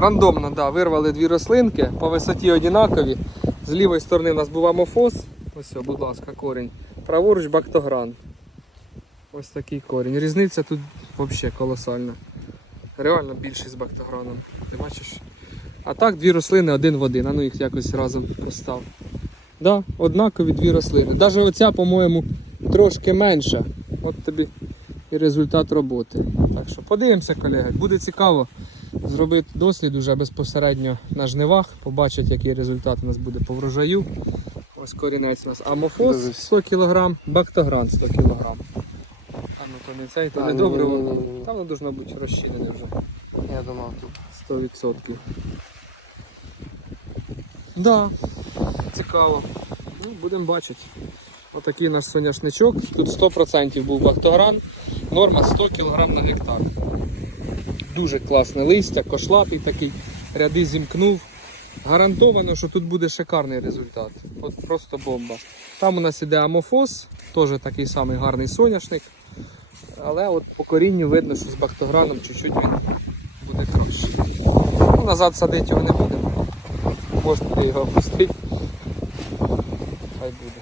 Рандомно, да, вирвали дві рослинки, по висоті однакові. З лівої сторони у нас був амофос. Ось, будь ласка, корінь. Праворуч бактогран. Ось такий корінь. Різниця тут взагалі колосальна. Реально більший з бактограном. Ти бачиш? А так дві рослини один в один. А ну їх якось разом постав. Да, однакові дві рослини. Навіть оця, по-моєму, трошки менша. От тобі і результат роботи. Так що подивимося, колеги. Буде цікаво зробити дослід уже безпосередньо на жнивах, побачити, який результат у нас буде по врожаю. Ось корінець у нас амофос 100 кг, бактогран 100 кг. А ну то не цей, то не добре. ні, воно. ні, ні. Там воно должно бути розчинене вже. Я думав тут. 100%. Да, цікаво. Ну, будемо бачити. Отакий наш соняшничок. Тут 100% був бактогран. Норма 100 кг на гектар. Дуже класне листя, кошлатий такий, ряди зімкнув. Гарантовано, що тут буде шикарний результат. От просто бомба. Там у нас іде амофос, теж такий самий гарний соняшник. Але от по корінню видно, що з бактограном чуть-чуть він буде краще. Ну, назад садити його не будемо. Можна його опустити. Хай буде.